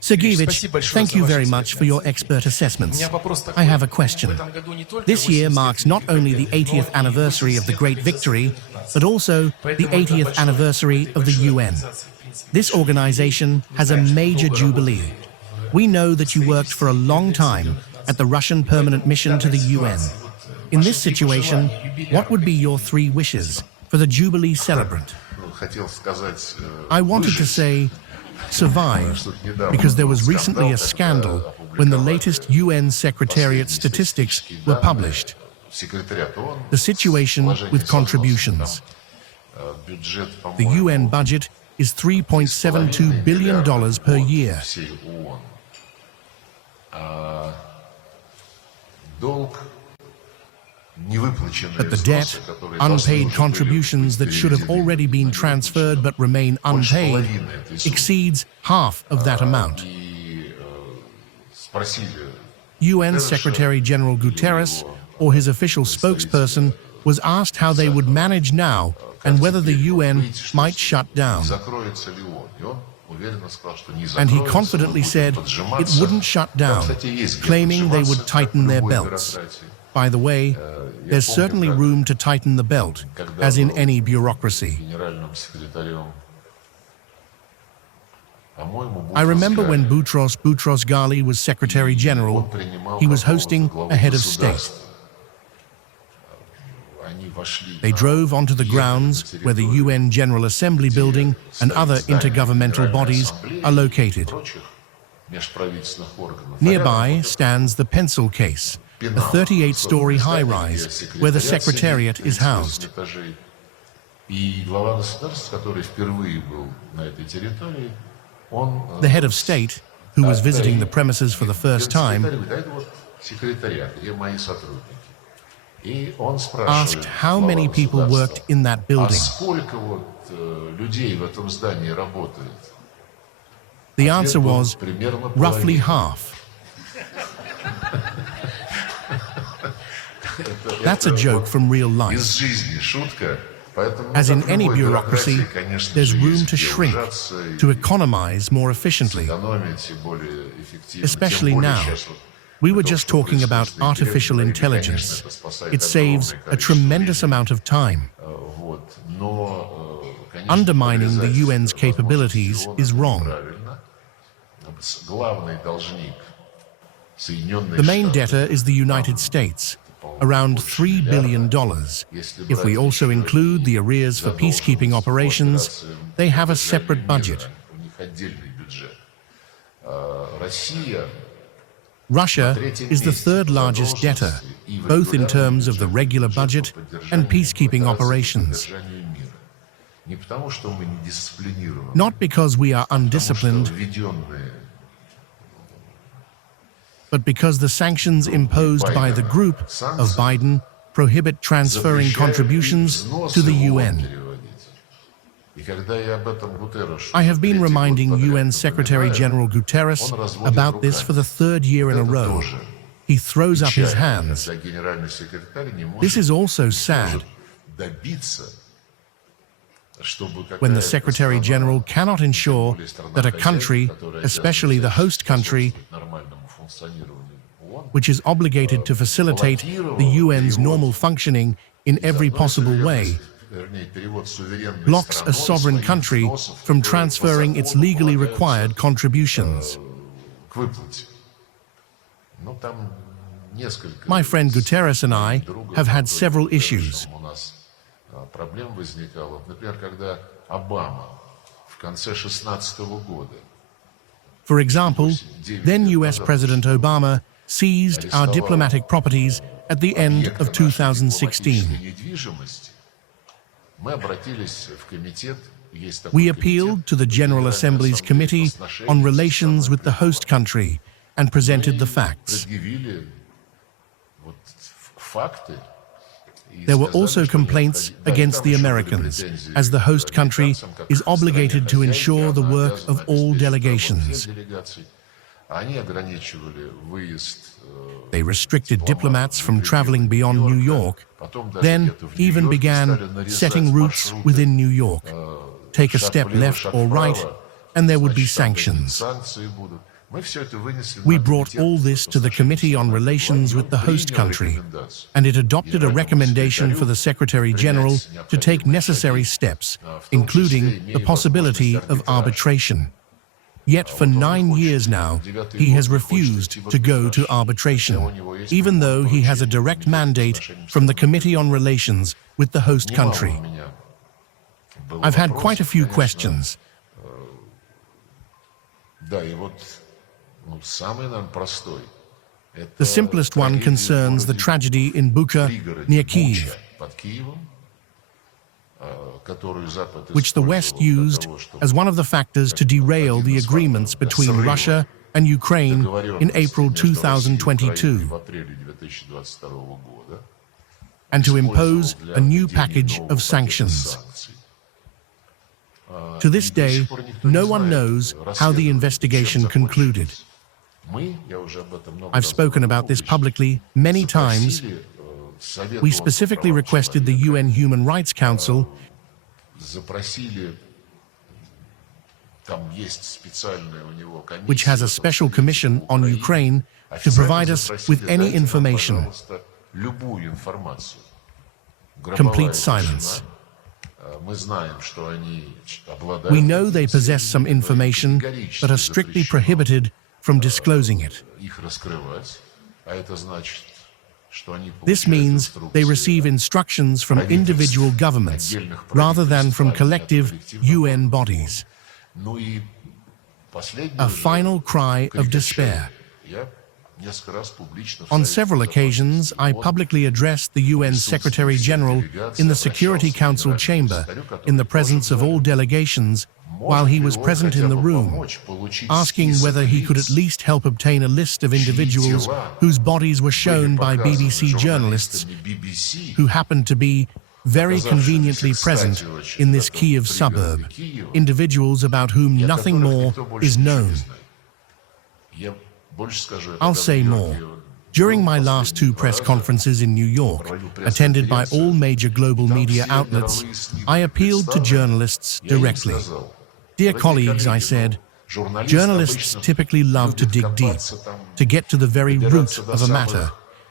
Sergeyevich, thank you very much for your expert assessments. I have a question. This year marks not only the 80th anniversary of the Great Victory, but also the 80th anniversary of the UN. This organization has a major jubilee. We know that you worked for a long time at the Russian permanent mission to the UN. In this situation, what would be your 3 wishes for the jubilee celebrant? I wanted to say, survive, because there was recently a scandal when the latest UN Secretariat statistics were published. The situation with contributions. The UN budget is $3.72 billion per year. But the debt, unpaid contributions that should have already been transferred but remain unpaid, exceeds half of that amount. UN Secretary General Guterres, or his official spokesperson, was asked how they would manage now and whether the UN might shut down. And he confidently said it wouldn't shut down, claiming they would tighten their belts. By the way, there's certainly room to tighten the belt, as in any bureaucracy. I remember when Boutros Ghali was Secretary General, he was hosting a head of state. They drove onto the grounds where the UN General Assembly building and other intergovernmental bodies are located. Nearby stands the pencil case, a 38-story high-rise where the Secretariat is housed. The head of state, who was visiting the premises for the first time, asked how many people worked in that building. The answer was roughly half. That's a joke from real life. As in any bureaucracy, there's room to shrink, to economize more efficiently. Especially now. We were just talking about artificial intelligence. It saves a tremendous amount of time. Undermining the UN's capabilities is wrong. The main debtor is the United States, around $3 billion. If we also include the arrears for peacekeeping operations, they have a separate budget. Russia is the 3rd largest debtor, both in terms of the regular budget and peacekeeping operations. Not because we are undisciplined, but because the sanctions imposed by the group of Biden prohibit transferring contributions to the UN. I have been reminding UN Secretary General Guterres about this for the 3rd year in a row. He throws up his hands. This is also sad. When the Secretary General cannot ensure that a country, especially the host country, which is obligated to facilitate the UN's normal functioning in every possible way, blocks a sovereign country from transferring its legally required contributions. My friend Guterres and I have had several issues. For example, then US President Obama seized our diplomatic properties at the end of 2016. We appealed to the General Assembly's Committee on Relations with the host country and presented the facts. There were also complaints against the Americans, as the host country is obligated to ensure the work of all delegations. They restricted diplomats from traveling beyond New York, then even began setting routes within New York. Take a step left or right, and there would be sanctions. We brought all this to the Committee on Relations with the host country, and it adopted a recommendation for the Secretary-General to take necessary steps, including the possibility of arbitration. Yet for 9 years now, he has refused to go to arbitration, even though he has a direct mandate from the Committee on Relations with the host country. I've had quite a few questions. The simplest one concerns the tragedy in Bucha near Kyiv, which the West used as one of the factors to derail the agreements between Russia and Ukraine in April 2022, and to impose a new package of sanctions. To this day, no one knows how the investigation concluded. I've spoken about this publicly many times. We specifically requested the UN Human Rights Council which has a special commission on Ukraine to provide us with any information. Complete silence. We know they possess some information, but are strictly prohibited from disclosing it. This means they receive instructions from individual governments rather than from collective UN bodies. A final cry of despair. On several occasions, I publicly addressed the UN Secretary-General in the Security Council chamber in the presence of all delegations while he was present in the room, asking whether he could at least help obtain a list of individuals whose bodies were shown by BBC journalists who happened to be very conveniently present in this Kyiv suburb, individuals about whom nothing more is known. I'll say more. During my last 2 press conferences in New York, attended by all major global media outlets, I appealed to journalists directly. Dear colleagues, I said, journalists typically love to dig deep, to get to the very root of a matter,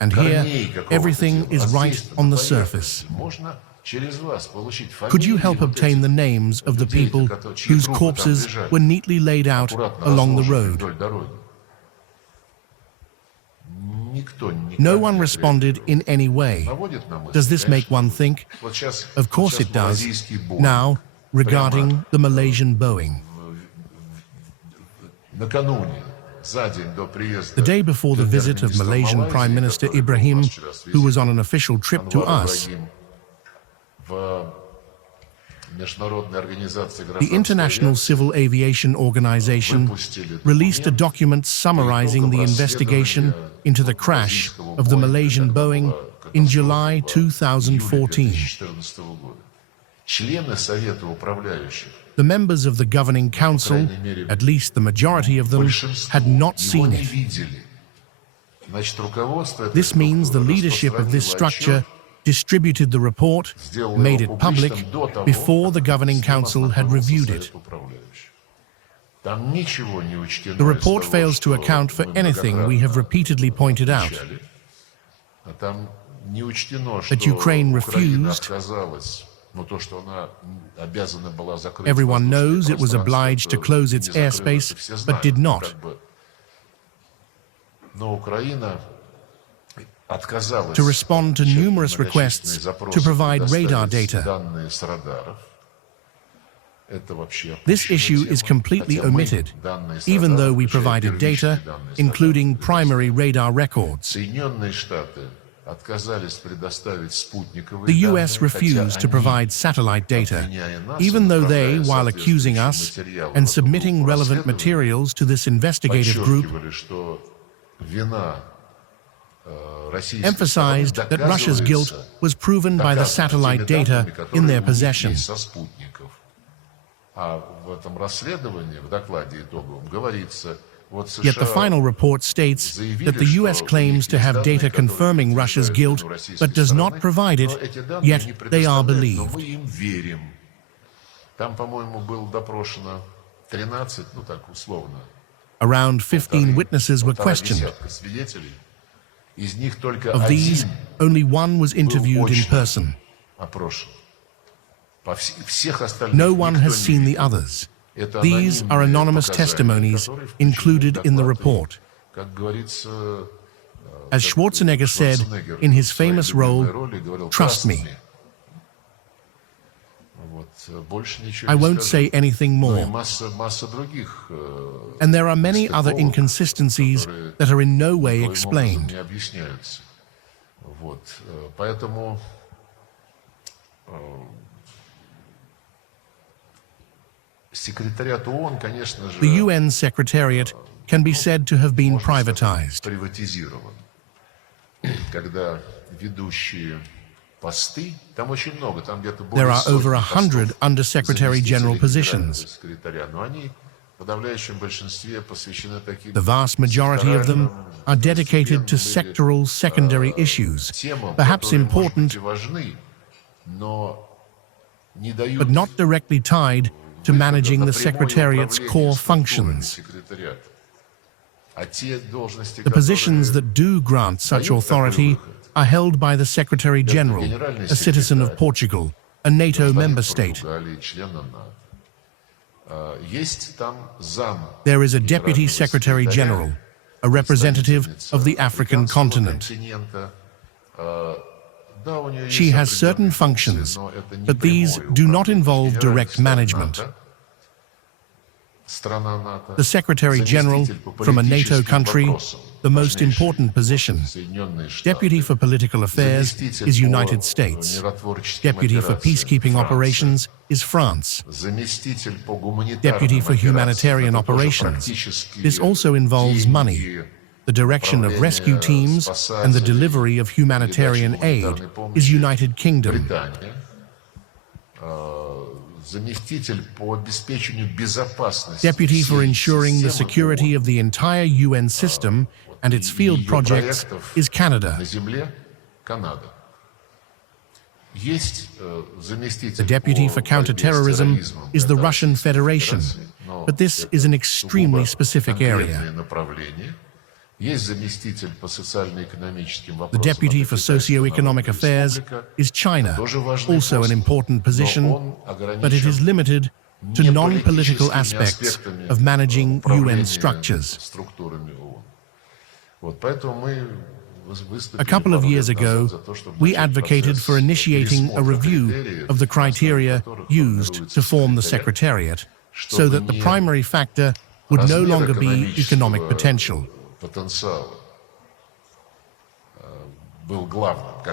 and here, everything is right on the surface. Could you help obtain the names of the people whose corpses were neatly laid out along the road? No one responded in any way. Does this make one think? Of course it does. Now, regarding the Malaysian Boeing. The day before the visit of Malaysian Prime Minister Ibrahim, who was on an official trip to us, the International Civil Aviation Organization released a document summarizing the investigation into the crash of the Malaysian Boeing in July 2014. The members of the governing council, at least the majority of them, had not seen it. This means the leadership of this structure distributed the report, made it public, before the governing council had reviewed it. The report fails to account for anything we have repeatedly pointed out. That Ukraine refused. Everyone knows it was obliged to close its airspace, but did not. To respond to numerous requests to provide radar data. This issue is completely omitted, even though we provided data, including primary radar records. The US refused to provide satellite data, even though they, while accusing us and submitting relevant materials to this investigative group, emphasized that Russia's guilt was proven by the satellite data in their possession. Yet the final report states that the US claims to have data confirming Russia's guilt, but does not provide it, yet they are believed. Around 15 witnesses were questioned. Of these, only one was interviewed in person. No one has seen the others. These are anonymous testimonies included in the report. As Schwarzenegger said in his famous role, "Trust me." I won't say anything more. And there are many other inconsistencies that are in no way explained. The UN Secretariat can be said to have been privatized. There are over 100 Undersecretary General positions. The vast majority of them are dedicated to sectoral secondary issues, perhaps important, but not directly tied to managing the Secretariat's core functions. The positions that do grant such authority are held by the Secretary General, a citizen of Portugal, a NATO member state. There is a Deputy Secretary General, a representative of the African continent. She has certain functions, but these do not involve direct management. The Secretary General from a NATO country, the most important position. Deputy for Political Affairs is United States. Deputy for Peacekeeping Operations is France. Deputy for Humanitarian Operations. This also involves money. The direction of rescue teams and the delivery of humanitarian aid is United Kingdom. Deputy for ensuring the security of the entire UN system and its field projects is Canada. The Deputy for Counterterrorism is the Russian Federation, but this is an extremely specific area. The Deputy for Socio-Economic Affairs is China, also an important position, but it is limited to non-political aspects of managing UN structures. A couple of years ago, we advocated for initiating a review of the criteria used to form the Secretariat, so that the primary factor would no longer be economic potential.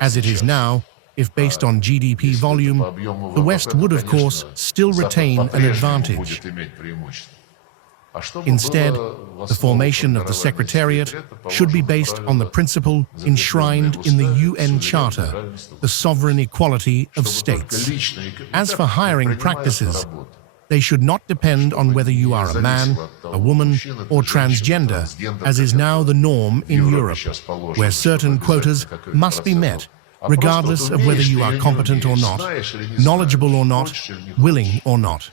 As it is now, if based on GDP volume, the West would, of course, still retain an advantage. Instead, the formation of the Secretariat should be based on the principle enshrined in the UN Charter, the sovereign equality of states. As for hiring practices, they should not depend on whether you are a man, a woman, or transgender, as is now the norm in Europe, where certain quotas must be met, regardless of whether you are competent or not, knowledgeable or not, willing or not.